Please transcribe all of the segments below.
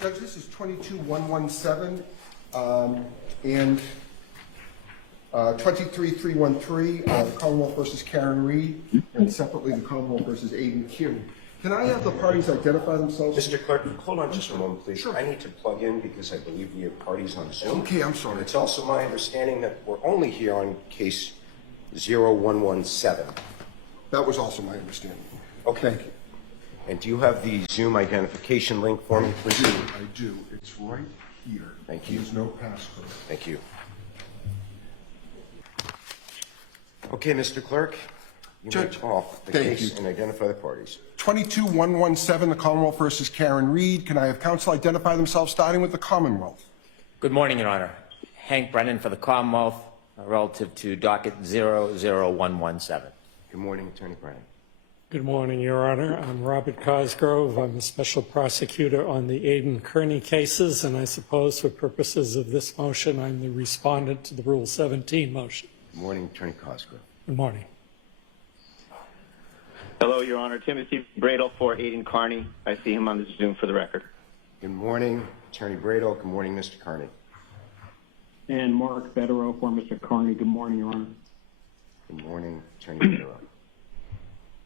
Judge, this is 22117 and 23313, the Commonwealth versus Karen Reed, and separately the Commonwealth versus Aiden Kieran. Can I have the parties identify themselves? Mr. Clerk, hold on just a moment, please. Sure. I need to plug in because I believe we have parties on Zoom. Okay, I'm sorry. It's also my understanding that we're only here on case 0117. That was also my understanding. Okay. Thank you. And do you have the Zoom identification link for me, please? I do. It's right here. Thank you. There's no passcode. Thank you. Okay, Mr. Clerk, you may Judge, call the thank case you. and identify the parties. 22117, the Commonwealth versus Karen Reed. Can I have counsel identify themselves, starting with the Commonwealth? Good morning, Your Honor. Hank Brennan for the Commonwealth, relative to docket 00117. Good morning, Attorney Brennan. Good morning, Your Honor. I'm Robert Cosgrove. I'm a special prosecutor on the Aiden Kearney cases, and I suppose for purposes of this motion, I'm the respondent to the Rule 17 motion. Good morning, Attorney Cosgrove. Good morning. Hello, Your Honor. Timothy Bradel for Aiden Kearney. I see him on the Zoom for the record. Good morning, Attorney Bradel. Good morning, Mr. Kearney. And Mark Federer for Mr. Kearney. Good morning, Your Honor. Good morning, Attorney Bradel.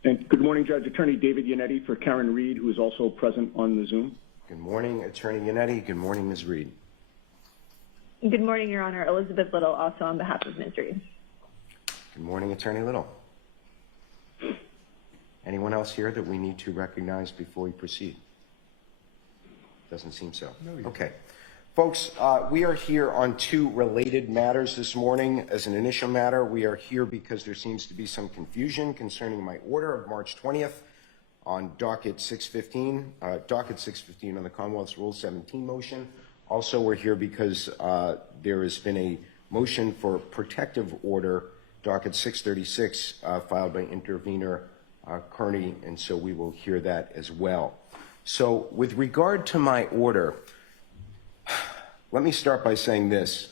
And good morning, Judge. Attorney David Yannetti for Karen Reed, who is also present on the Zoom. Good morning, Attorney Yannetti. Good morning, Ms. Reed. Good morning, Your Honor. Elizabeth Little, also on behalf of Ms. Reed. Good morning, Attorney Little. Anyone else here that we need to recognize before we proceed? Doesn't seem so. No, okay. Folks, we are here on two related matters this morning. As an initial matter, we are here because there seems to be some confusion concerning my order of March 20th on docket 615 on the Commonwealth's Rule 17 motion. Also, we're here because there has been a motion for protective order, docket 636, filed by intervener Kearney, and so we will hear that as well. So with regard to my order, let me start by saying this.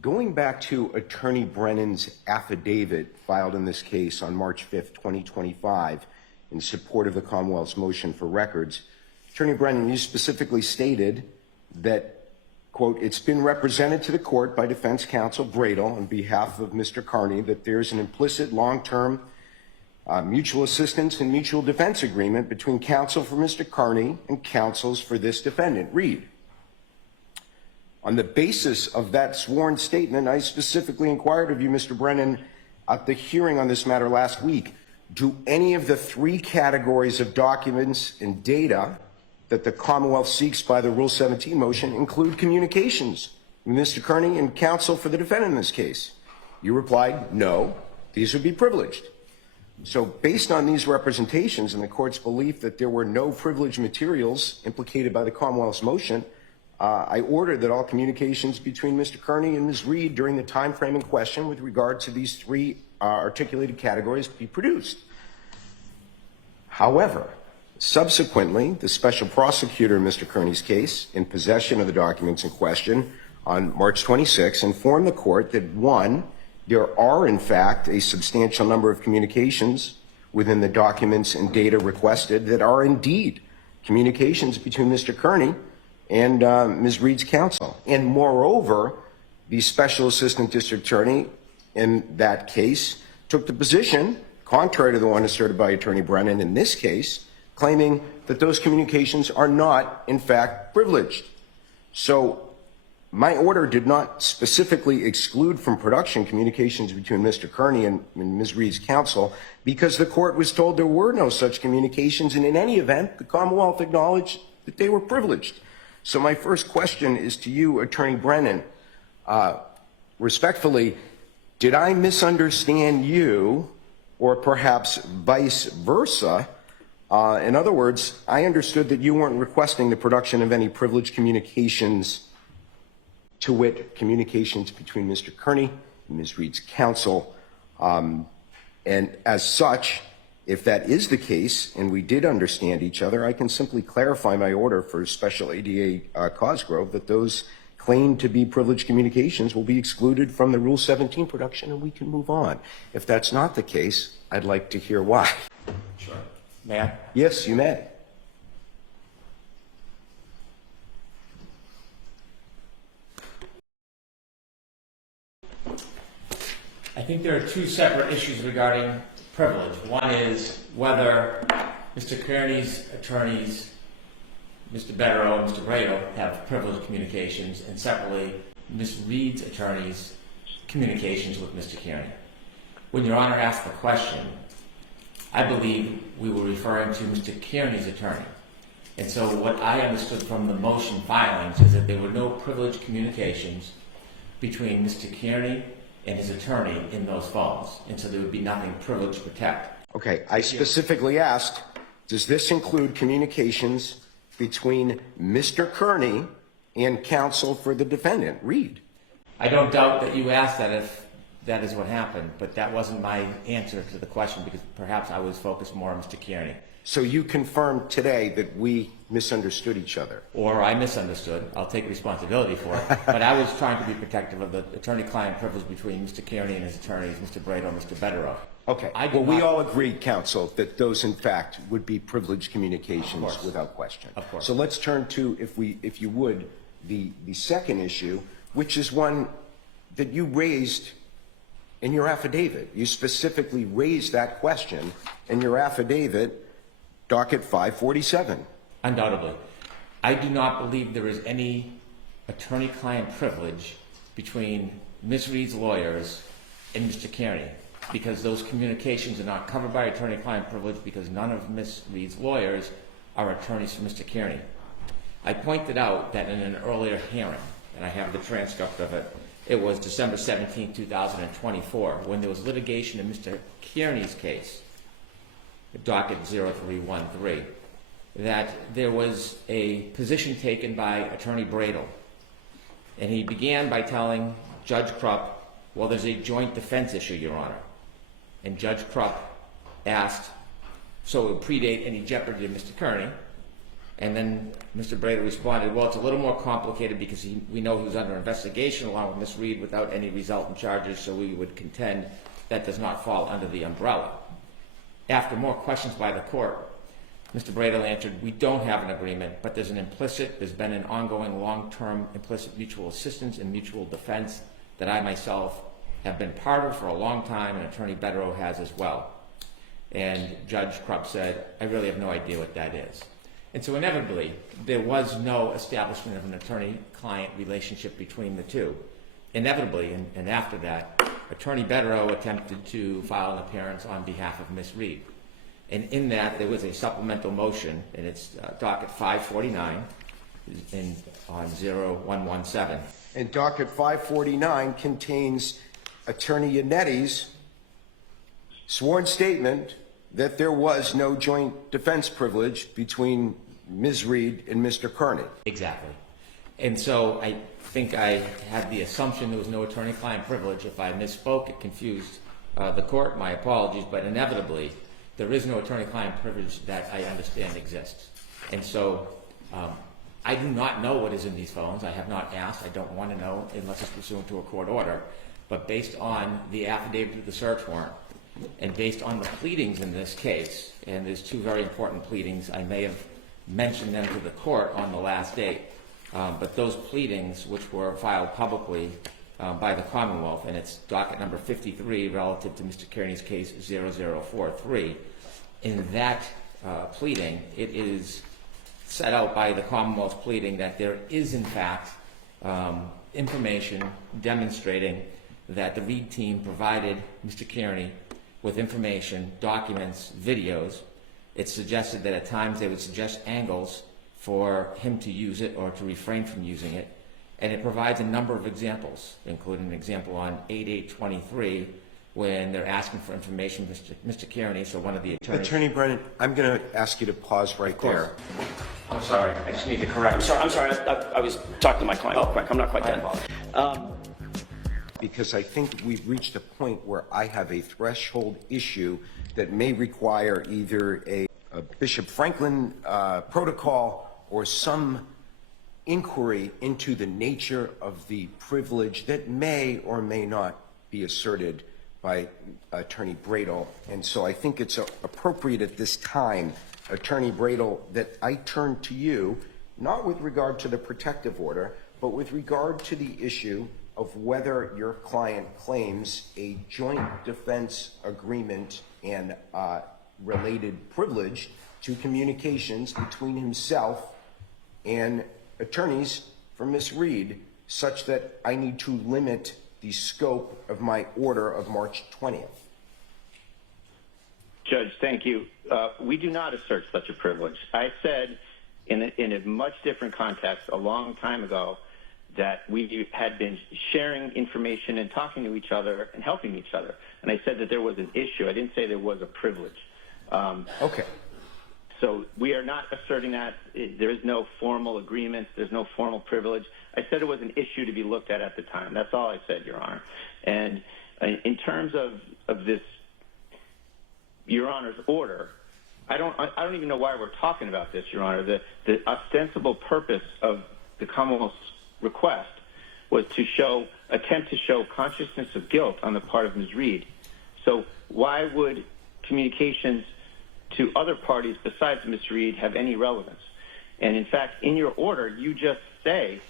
Going back to Attorney Brennan's affidavit filed in this case on March 5th, 2025, in support of the Commonwealth's motion for records, Attorney Brennan, you specifically stated that, quote, it's been represented to the court by defense counsel Bradel on behalf of Mr. Kearney that there's an implicit long-term mutual assistance and mutual defense agreement between counsel for Mr. Kearney and counsels for this defendant, Reed. On the basis of that sworn statement, I specifically inquired of you, Mr. Brennan, at the hearing on this matter last week, do any of the three categories of documents and data that the Commonwealth seeks by the Rule 17 motion include communications with Mr. Kearney and counsel for the defendant in this case? You replied, no, these would be privileged. So based on these representations and the court's belief that there were no privileged materials implicated by the Commonwealth's motion, I ordered that all communications between Mr. Kearney and Ms. Reed during the time frame in question with regard to these three articulated categories be produced. However, subsequently, the special prosecutor in Mr. Kearney's case, in possession of the documents in question on March 26, informed the court that, one, there are, in fact, a substantial number of communications within the documents and data requested that are indeed communications between Mr. Kearney and Ms. Reed's counsel. And moreover, the special assistant district attorney in that case took the position, contrary to the one asserted by Attorney Brennan in this case, claiming that those communications are not, in fact, privileged. So my order did not specifically exclude from production communications between Mr. Kearney and Ms. Reed's counsel because the court was told there were no such communications, and in any event, the Commonwealth acknowledged that they were privileged. So my first question is to you, Attorney Brennan. Respectfully, did I misunderstand you, or perhaps vice versa? In other words, I understood that you weren't requesting the production of any privileged communications, to wit, communications between Mr. Kearney and Ms. Reed's counsel. And as such, if that is the case, and we did understand each other, I can simply clarify my order for Special ADA Cosgrove that those claimed to be privileged communications will be excluded from the Rule 17 production, and we can move on. If that's not the case, I'd like to hear why. Sure. May I? Yes, you may. think there are two separate issues regarding privilege. One is whether Mr. Kearney's attorneys, Mr. Betterow and Mr. Brado, have privileged communications, and separately, Ms. Reed's attorneys' communications with Mr. Kearney. When Your Honor asked the question, I believe we were referring to Mr. Kearney's attorney. And so what I understood from the motion filings is that there were no privileged communications between Mr. Kearney and his attorney in those phones. And so there would be nothing privileged to protect. Okay, I specifically asked, does this include communications between Mr. Kearney and counsel for the defendant, Reed? I don't doubt that you asked that if that is what happened, but that wasn't my answer to the question because perhaps I was focused more on Mr. Kearney. So you confirmed today that we misunderstood each other? Or I misunderstood. I'll take responsibility for it. But I was trying to be protective of the attorney-client privilege between Mr. Kearney and his attorneys, Mr. Brado and Mr. Betterow. Okay. Well, we all agreed, counsel, that those, in fact, would be privileged communications without question. Of course. So let's turn to, if you would, the second issue, which is one that you raised in your affidavit. You specifically raised that question in your affidavit, docket 547. Undoubtedly. I do not believe there is any attorney-client privilege between Ms. Reed's lawyers and Mr. Kearney, because those communications are not covered by attorney-client privilege because none of Ms. Reed's lawyers are attorneys for Mr. Kearney. I pointed out that in an earlier hearing, and I have the transcript of it, it was December 17, 2024, when there was litigation in Mr. Kearney's case, docket 0313, that there was a position taken by Attorney Brado. And he began by telling Judge Krupp, well, there's a joint defense issue, Your Honor. And Judge Krupp asked, so it would predate any jeopardy to Mr. Kearney. And then Mr. Brado responded, well, it's a little more complicated because we know he was under investigation along with Ms. Reed without any resultant charges, so we would contend that does not fall under the umbrella. After more questions by the court, Mr. Brado answered, we don't have an agreement, but there's been an ongoing long-term implicit mutual assistance and mutual defense that I myself have been part of for a long time, and Attorney Betterow has as well. And Judge Krupp said, I really have no idea what that is. And so inevitably, there was no establishment of an attorney-client relationship between the two. Inevitably, and after that, Attorney Betterow attempted to file an appearance on behalf of Ms. Reed. And in that, there was a supplemental motion, and it's docket 549 on 0117. And docket 549 contains Attorney Yannetti's sworn statement that there was no joint defense privilege between Ms. Reed and Mr. Kearney. Exactly. And so I think I had the assumption there was no attorney-client privilege. If I misspoke, it confused the court. My apologies, but inevitably, there is no attorney-client privilege that I understand exists. And so I do not know what is in these phones. I have not asked. I don't want to know unless it's pursuant to a court order. But based on the affidavit of the search warrant, and based on the pleadings in this case, and there's two very important pleadings, I may have mentioned them to the court on the last date, but those pleadings, which were filed publicly by the Commonwealth, and it's docket number 53 relative to Mr. Kearney's case 0043, in that pleading, it is set out by the Commonwealth's pleading that there is, in fact, information demonstrating that the Reed team provided Mr. Kearney with information, documents, videos. It's suggested that at times they would suggest angles for him to use it or to refrain from using it. And it provides a number of examples, including an example on 8823 when they're asking for information, Mr. Kearney, so one of the attorneys... Attorney Brennan, I'm going to ask you to pause right there. I'm sorry, I just need to correct. I'm sorry. I was talking to my client real quick. I'm not quite done. Because I think we've reached a point where I have a threshold issue that may require either a Bishop Franklin protocol or some inquiry into the nature of the privilege that may or may not be asserted by Attorney Brado. And so I think it's appropriate at this time, Attorney Brado, that I turn to you, not with regard to the protective order, but with regard to the issue of whether your client claims a joint defense agreement and related privilege to communications between himself and attorneys for Ms. Reed, such that I need to limit the scope of my order of March 20th. Judge, thank you. We do not assert such a privilege. I said in a much different context a long time ago that we had been sharing information and talking to each other and helping each other. And I said that there was an issue. I didn't say there was a privilege. Okay. So we are not asserting that. There is no formal agreement. There's no formal privilege. I said it was an issue to be looked at the time. That's all I said, Your Honor. And in terms of this, Your Honor's order, I don't even know why we're talking about this, Your Honor. The ostensible purpose of the Commonwealth's request was to attempt to show consciousness of guilt on the part of Ms. Reed. So why would communications to other parties besides Ms. Reed have any relevance? And in fact, in your order, you just say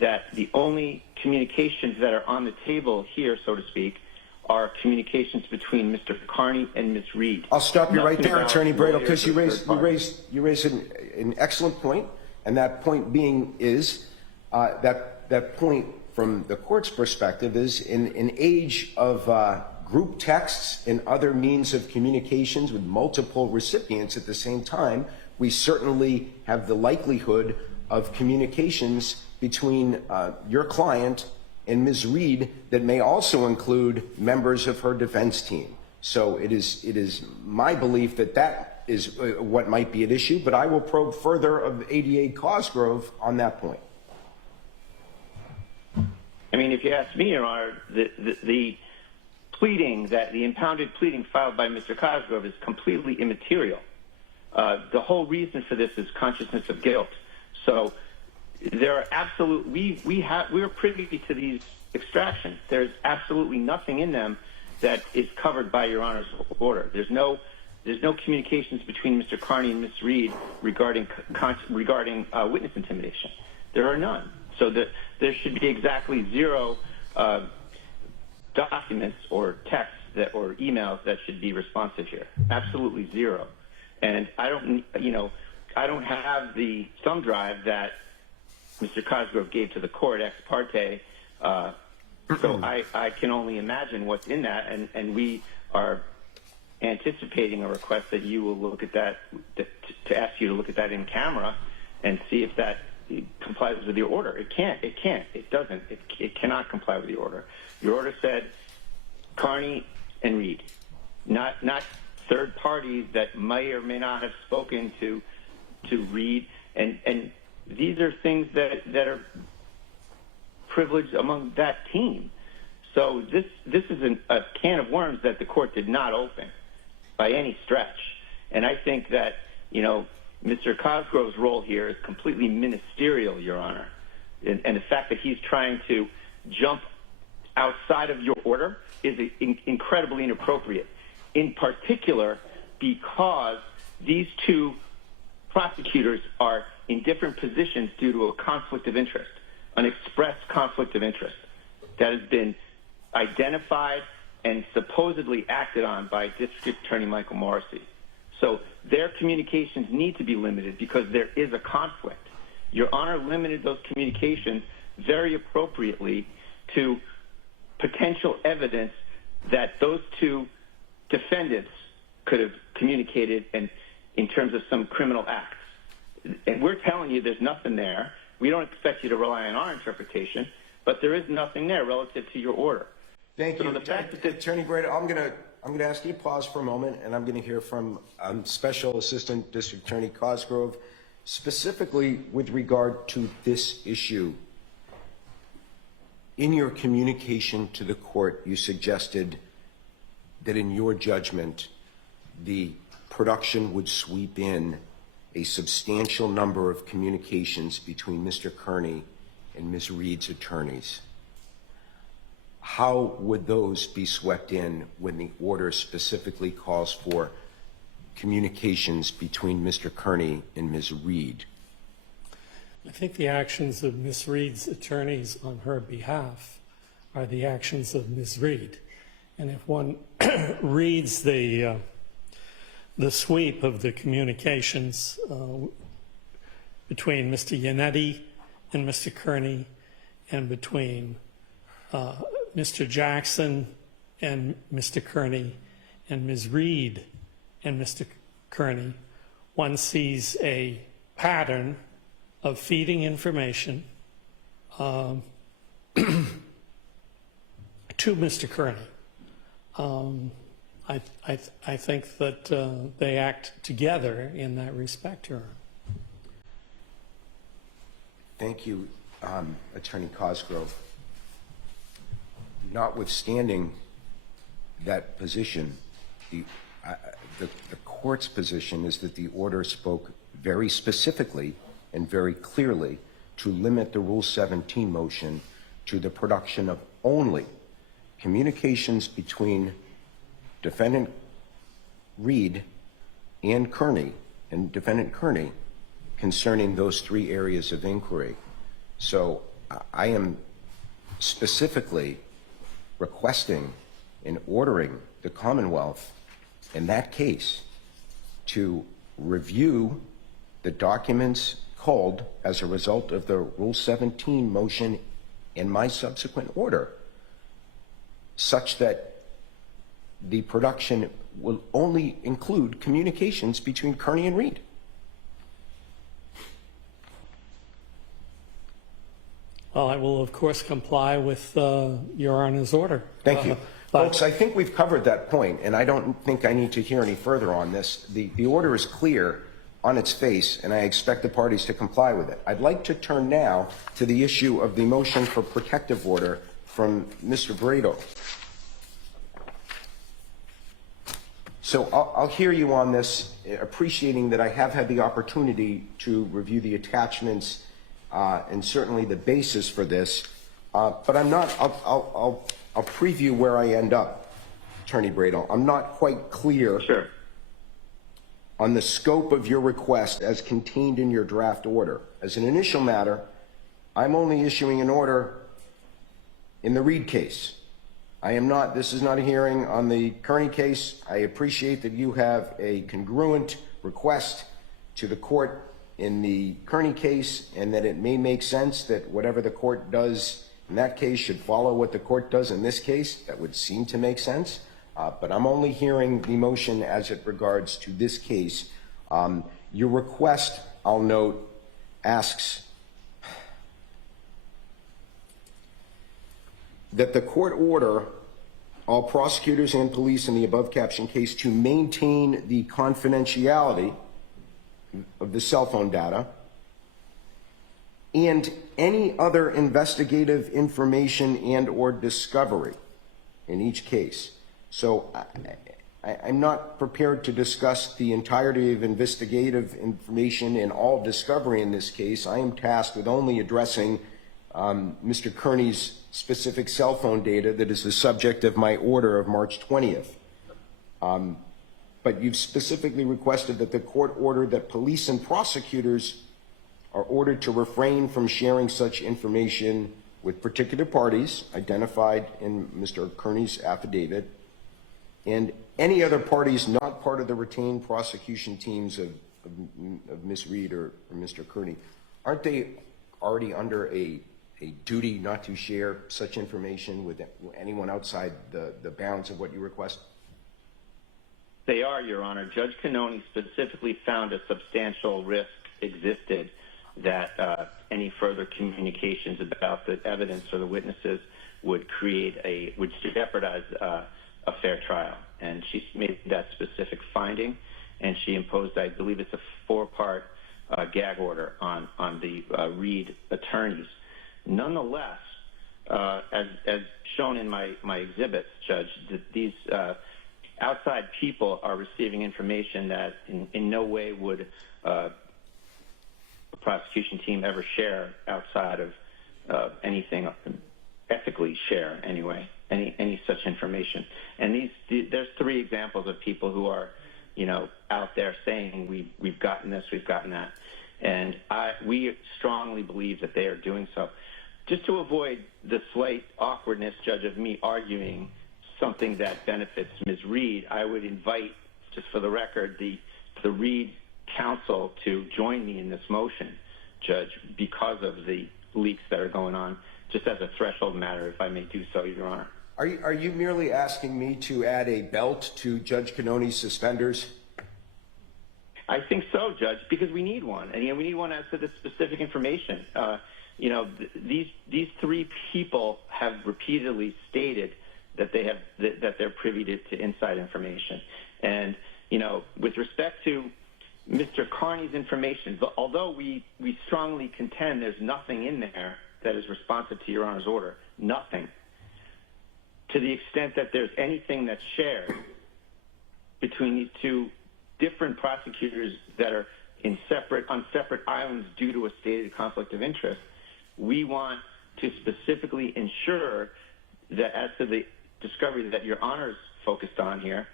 that the only communications that are on the table here, so to speak, are communications between Mr. Carney and Ms. Reed. I'll stop you right Nothing there, about Attorney Bradle, lawyers because you or raised an excellent point, and that point being is that point from the court's perspective is in an age of group texts and other means of communications with multiple recipients at the same time, we certainly have the likelihood of communications between your client and Ms. Reed that may also include members of her defense team. So it is my belief that is what might be at issue, but I will probe further of ADA Cosgrove on that point. I mean, if you ask me, Your Honor, the pleading, the impounded pleading filed by Mr. Cosgrove is completely immaterial. The whole reason for this is consciousness of guilt. So there are we're privy to these extractions. There's absolutely nothing in them that is covered by Your Honor's order. There's no communications between Mr. Carney and Ms. Reed regarding witness intimidation. There are none. So there should be exactly zero documents or texts or emails that should be responsive here. Absolutely zero. And I don't have the thumb drive that Mr. Cosgrove gave to the court ex parte. So I can only imagine what's in that, and we are anticipating a request that you will look at that, to ask you to look at that in camera and see if that complies with your order. It doesn't. It cannot comply with the order. Your order said Carney and Reed, not third parties that may or may not have spoken to Reed, and these are things that are privileged among that team. So this is a can of worms that the court did not open by any stretch. And I think that, Mr. Cosgrove's role here is completely ministerial, Your Honor. And the fact that he's trying to jump outside of your order is incredibly inappropriate, in particular because these two prosecutors are in different positions due to a conflict of interest, an expressed conflict of interest that has been identified and supposedly acted on by District Attorney Michael Morrissey. So their communications need to be limited because there is a conflict. Your Honor limited those communications very appropriately to potential evidence that those two defendants could have communicated in terms of some criminal acts. And we're telling you there's nothing there. We don't expect you to rely on our interpretation, but there is nothing there relative to your order. Thank you. So the fact that Attorney Brady, I'm going to ask you to pause for a moment, and I'm going to hear from Special Assistant District Attorney Cosgrove, specifically with regard to this issue. In your communication to the court, you suggested that in your judgment, the production would sweep in a substantial number of communications between Mr. Kearney and Ms. Reed's attorneys. How would those be swept in when the order specifically calls for communications between Mr. Kearney and Ms. Reed? I think the actions of Ms. Reed's attorneys on her behalf are the actions of Ms. Reed. And if one reads the sweep of the communications between Mr. Yannetti and Mr. Kearney, and between Mr. Jackson and Mr. Kearney, and Ms. Reed and Mr. Kearney, one sees a pattern of feeding information to Mr. Kearney. I think that they act together in that respect, Your Honor. Thank you, Attorney Cosgrove. Notwithstanding that position, the court's position is that the order spoke very specifically and very clearly to limit the Rule 17 motion to the production of only communications between Defendant Reed and Defendant Kearney concerning those three areas of inquiry. So I am specifically requesting and ordering the Commonwealth in that case to review the documents called as a result of the Rule 17 motion in my subsequent order, such that the production will only include communications between Kearney and Reed. Well, I will, of course, comply with Your Honor's order. Thank you. Folks, I think we've covered that point, and I don't think I need to hear any further on this. The order is clear on its face, and I expect the parties to comply with it. I'd like to turn now to the issue of the motion for protective order from Mr. Brado. So I'll hear you on this, appreciating that I have had the opportunity to review the attachments and certainly the basis for this, but I'm not, I'll preview where I end up, Attorney Brado. I'm not quite clear on the scope of your request as contained in your draft order. As an initial matter, I'm only issuing an order in the Reed case. This is not a hearing on the Kearney case. I appreciate that you have a congruent request to the court in the Kearney case, and that it may make sense that whatever the court does in that case should follow what the court does in this case. That would seem to make sense. But I'm only hearing the motion as it regards to this case. Your request, I'll note, asks that the court order all prosecutors and police in the above captioned case to maintain the confidentiality of the cell phone data and any other investigative information and or discovery in each case. So I'm not prepared to discuss the entirety of investigative information and all discovery in this case. I am tasked with only addressing Mr. Kearney's specific cell phone data that is the subject of my order of March 20th. But you've specifically requested that the court order that police and prosecutors are ordered to refrain from sharing such information with particular parties identified in Mr. Kearney's affidavit and any other parties not part of the retained prosecution teams of Ms. Reed or Mr. Kearney. Aren't they already under a duty not to share such information with anyone outside the bounds of what you request? They are, Your Honor. Judge Cannoni specifically found a substantial risk existed that any further communications about the evidence or the witnesses would jeopardize a fair trial. And she made that specific finding, and she imposed, I believe it's a 4-part gag order on the Reed attorneys. Nonetheless, as shown in my exhibits, Judge, these outside people are receiving information that in no way would a prosecution team ever share outside of anything ethically share anyway, any such information. And there's 3 examples of people who are, out there saying we've gotten this, we've gotten that. And we strongly believe that they are doing so. just to avoid the slight awkwardness, Judge, of me arguing something that benefits Ms. Reed, I would invite, just for the record, the Reed counsel to join me in this motion, Judge, because of the leaks that are going on, just as a threshold matter, if I may do so, Your Honor. Are you merely asking me to add a belt to Judge Cannoni's suspenders? I think so, Judge, because we need one, and we need one as to the specific information. These three people have repeatedly stated that that they're privy to inside information, and with respect to Mr. Carney's information, although we strongly contend there's nothing in there that is responsive to Your Honor's order, nothing. To the extent that there's anything that's shared between these two different prosecutors that are on separate islands due to a stated conflict of interest, we want to specifically ensure that as to the discovery that Your Honor's focused on here,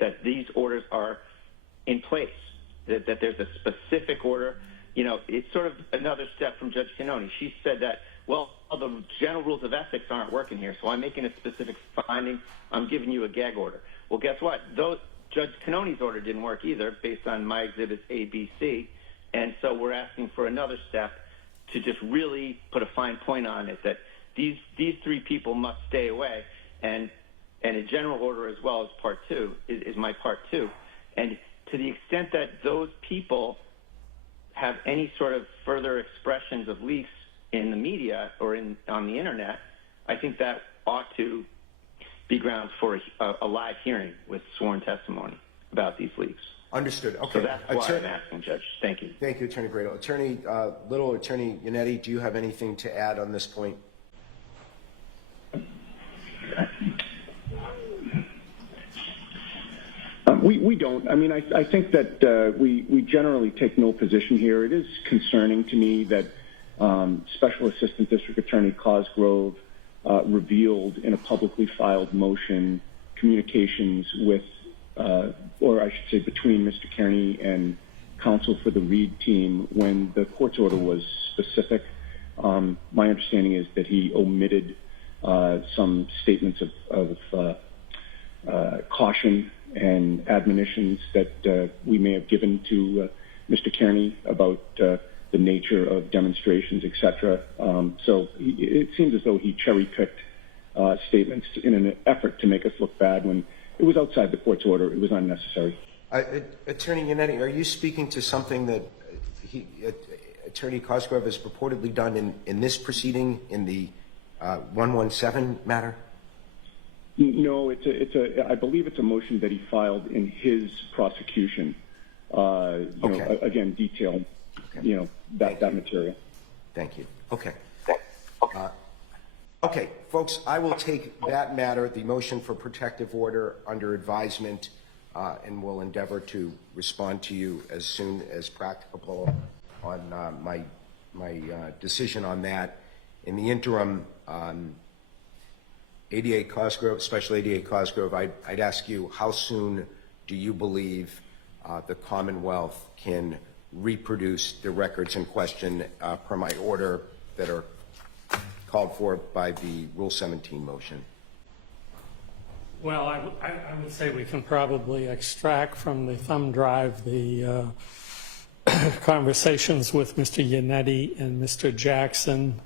that these orders are in place, that there's a specific order. It's sort of another step from Judge Cannoni. She said that, well, the general rules of ethics aren't working here, so I'm making a specific finding. I'm giving you a gag order. Well, guess what? Judge Cannoni's order didn't work either, based on my exhibits A, B, C, and so we're asking for another step to just really put a fine point on it, that these three people must stay away, and a general order as well as part two is my part two. And to the extent that those people have any sort of further expressions of leaks in the media or on the internet, I think that ought to be grounds for a live hearing with sworn testimony about these leaks. Understood. Okay. So that's why I'm asking, Judge. Thank you. Thank you, Attorney Grado. Attorney Little, Attorney Yannetti, do you have anything to add on this point? We don't. I mean, I think that we generally take no position here. It is concerning to me that Special Assistant District Attorney Cosgrove revealed in a publicly filed motion communications with, or I should say between Mr. Kearney and counsel for the Reed team when the court's order was specific. My understanding is that he omitted some statements of caution and admonitions that we may have given to Mr. Kearney about the nature of demonstrations, etc. So it seems as though he cherry-picked statements in an effort to make us look bad when it was outside the court's order. It was unnecessary. Attorney Yannetti, are you speaking to something that Attorney Cosgrove has purportedly done in this proceeding, in the 117 matter? No, I believe it's a motion that he filed in his prosecution. Okay. Again, detailed, that material. Thank you. Okay. Okay, folks, I will take that matter, the motion for protective order, under advisement, and will endeavor to respond to you as soon as practicable on my decision on that. In the interim, ADA Cosgrove, Special ADA Cosgrove, I'd ask you, how soon do you believe the Commonwealth can reproduce the records in question per my order that are called for by the Rule 17 motion? Well, I would say we can probably extract from the thumb drive the conversations with Mr. Yannetti and Mr. Jackson.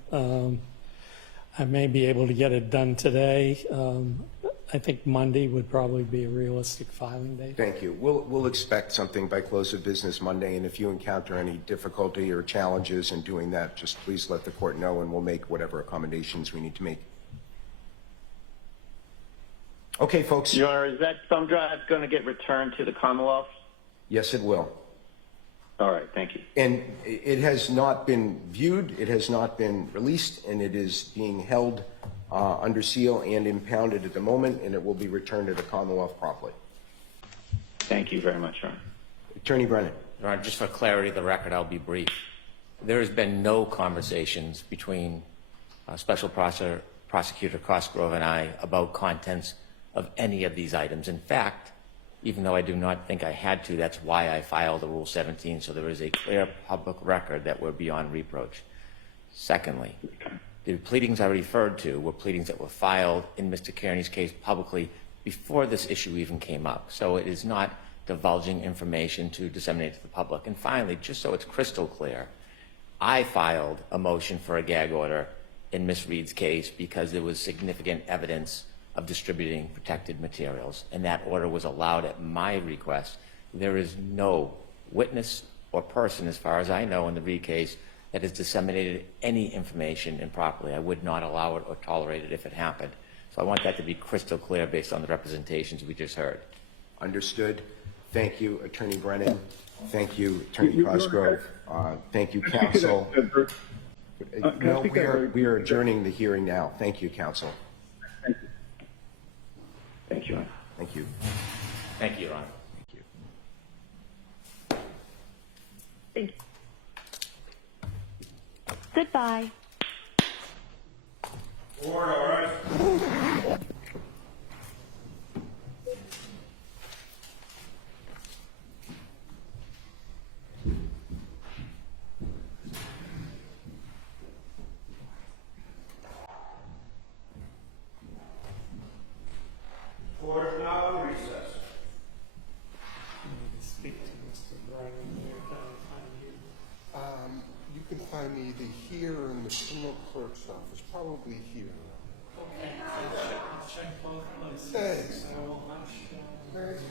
I may be able to get it done today. I think Monday would probably be a realistic filing date. Thank you. We'll expect something by close of business Monday, and if you encounter any difficulty or challenges in doing that, just please let the court know, and we'll make whatever accommodations we need to make. Okay, folks. Your Honor, is that thumb drive going to get returned to the Commonwealth? Yes, it will. All right, thank you. And it has not been viewed, it has not been released, and it is being held under seal and impounded at the moment, and it will be returned to the Commonwealth promptly. Thank you very much, Your Honor. Attorney Brennan. Your Honor, just for clarity of the record, I'll be brief. There has been no conversations between Special Prosecutor Cosgrove and I about contents of any of these items. In fact, even though I do not think I had to, that's why I filed the Rule 17, so there is a clear public record that we're beyond reproach. Secondly, The pleadings I referred to were pleadings that were filed in Mr. Kearney's case publicly before this issue even came up. So it is not divulging information to disseminate to the public. And finally, just so it's crystal clear, I filed a motion for a gag order in Ms. Reed's case because there was significant evidence of distributing protected materials, and that order was allowed at my request. There is no witness or person, as far as I know, in the Reed case that has disseminated any information improperly. I would not allow it or tolerate it if it happened. So I want that to be crystal clear based on the representations we just heard. Understood. Thank you, Attorney Brennan. Thank you, Attorney Cosgrove. Thank you, counsel. No, we are adjourning the hearing now. Thank you, counsel. Thank you. Thank you. Thank you, Your Honor. Thank you. Goodbye. Court is now in recess. Speak to Mr. Brennan. You can find me either here or in the criminal clerk's office, probably here. Okay, I'll check both places. Thanks. I will hush. Thanks.